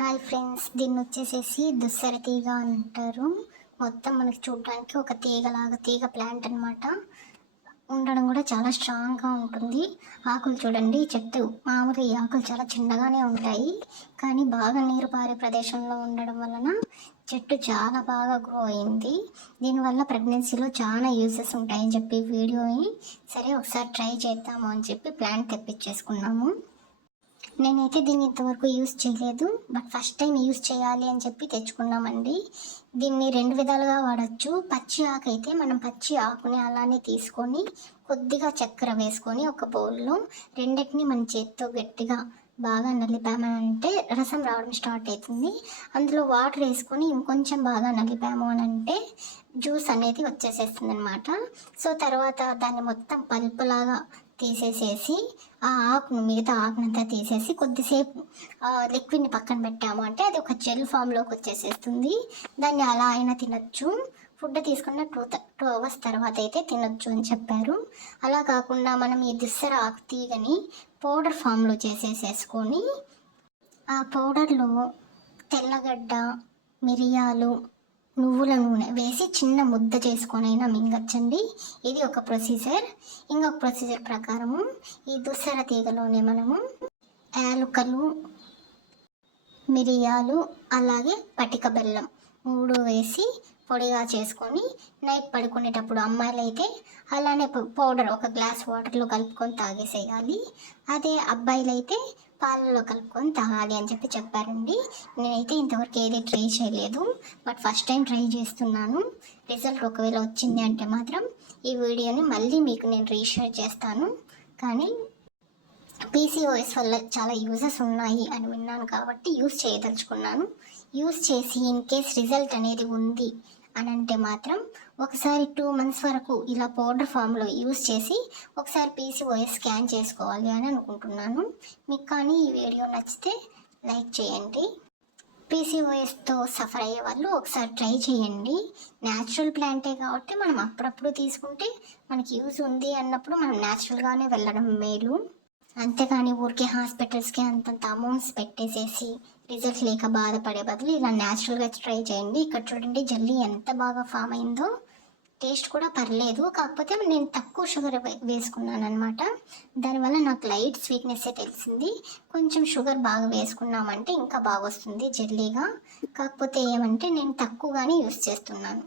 Hi friends, దీన్ని వచ్చేసేసి దుస్సర తీగ అంటారు. మొత్తం మనకి చూడడానికి ఒక తీగ ప్లాంట్ అనమాట. ఉండడం కూడా చాలా స్ట్రాంగ్గా ఉంటుంది. ఆకులు చూడండి, చెట్టు మామూలుగా ఈ ఆకులు చాలా చిన్నగానే ఉంటాయి, కానీ బాగా నీరు పారే ప్రదేశంలో ఉండడం వలన చెట్టు చాలా బాగా గ్రో అయింది. దీనివల్ల ప్రెగ్నెన్సీలో చాలా యూజెస్ ఉంటాయని చెప్పి వీడియోని సరే ఒకసారి ట్రై చేద్దాము అని చెప్పి ప్లాంట్ తెప్పించేసుకున్నాము. నేనైతే దీన్ని ఇంతవరకు యూస్ చేయలేదు, బట్ ఫస్ట్ టైం యూస్ చేయాలి అని చెప్పి తెచ్చుకున్నామండి. దీన్ని రెండు విధాలుగా వాడచ్చు. పచ్చి ఆకు అయితే మనం పచ్చి ఆకుని అలానే తీసుకొని కొద్దిగా చక్కెర వేసుకొని ఒక బౌల్లో రెండింటిని మన చేతితో గట్టిగా బాగా నలిపామంటే రసం రావడం స్టార్ట్ అవుతుంది. అందులో వాటర్ వేసుకొని ఇంకొంచెం బాగా నలిపాము అని అంటే జ్యూస్ అనేది వచ్చేసేస్తుంది అనమాట. సో తర్వాత దాన్ని మొత్తం పల్పులాగా తీసేసేసి ఆ ఆకును మిగతా ఆకునంతా తీసేసి కొద్దిసేపు లిక్విడ్ని పక్కన పెట్టాము అంటే అది ఒక జెల్ ఫామ్లోకి వచ్చేసేస్తుంది. దాన్ని అలా అయినా తినచ్చు. ఫుడ్ తీసుకున్న 2 అవర్స్ తర్వాత అయితే తినొచ్చు అని చెప్పారు. అలా కాకుండా మనం ఈ దుస్సర ఆకు తీగని పౌడర్ ఫామ్లో చేసేసేసుకొని ఆ పౌడర్లో తెల్లగడ్డ, మిరియాలు, నువ్వుల నూనె వేసి చిన్న ముద్ద చేసుకొనైనా మింగచ్చండి. ఇది ఒక ప్రొసీజర్. ఇంకొక ప్రొసీజర్ ప్రకారము ఈ దుస్సర తీగలోనే మనము యాలకులు, మిరియాలు, అలాగే పటిక బెల్లం 3 వేసి పొడిగా చేసుకొని నైట్ పడుకునేటప్పుడు అమ్మాయిలు అయితే అలానే పౌడర్ ఒక గ్లాస్ వాటర్లో కలుపుకొని తాగేసేయాలి. అదే అబ్బాయిలు అయితే పాలలో కలుపుకొని తాగాలి అని చెప్పి చెప్పారండి. నేనైతే ఇంతవరకు ఏది ట్రై చేయలేదు, బట్ ఫస్ట్ టైం ట్రై చేస్తున్నాను. రిజల్ట్ ఒకవేళ వచ్చింది అంటే మాత్రం ఈ వీడియోని మళ్ళీ మీకు నేను రీషేర్ చేస్తాను. కానీ పీసీఓఎస్ వల్ల చాలా యూజెస్ ఉన్నాయి అని విన్నాను కాబట్టి యూస్ చేయదలుచుకున్నాను. యూస్ చేసి ఇన్ కేస్ రిజల్ట్ అనేది ఉంది అని అంటే మాత్రం ఒకసారి 2 months వరకు ఇలా పౌడర్ ఫామ్లో యూస్ చేసి ఒకసారి పీసీఓఎస్ స్కాన్ చేసుకోవాలి అని అనుకుంటున్నాను. మీకు కానీ ఈ వీడియో నచ్చితే లైక్ చేయండి. పీసీఓఎస్తో సఫర్ అయ్యే వాళ్ళు ఒకసారి ట్రై చేయండి. న్యాచురల్ ప్లాంటే కాబట్టి మనం అప్పుడప్పుడు తీసుకుంటే మనకి యూజ్ ఉంది అన్నప్పుడు మనం న్యాచురల్గానే వెళ్ళడం మేలు. అంతేగాని ఊరికే హాస్పిటల్స్కి అంతంత అమౌంట్స్ పెట్టేసేసి రిజల్ట్ లేక బాధపడే బదులు ఇలా న్యాచురల్గా ట్రై చేయండి. ఇక్కడ చూడండి జెల్లీ ఎంత బాగా ఫామ్ అయిందో. టేస్ట్ కూడా పర్లేదు, కాకపోతే నేను తక్కువ షుగర్ వేసుకున్నాను అనమాట. దానివల్ల నాకు లైట్ స్వీట్నెస్సే తెలిసింది. కొంచెం షుగర్ బాగా వేసుకున్నామంటే ఇంకా బాగా వస్తుంది జెల్లీగా. కాకపోతే ఏమంటే నేను తక్కువగానే యూస్ చేస్తున్నాను.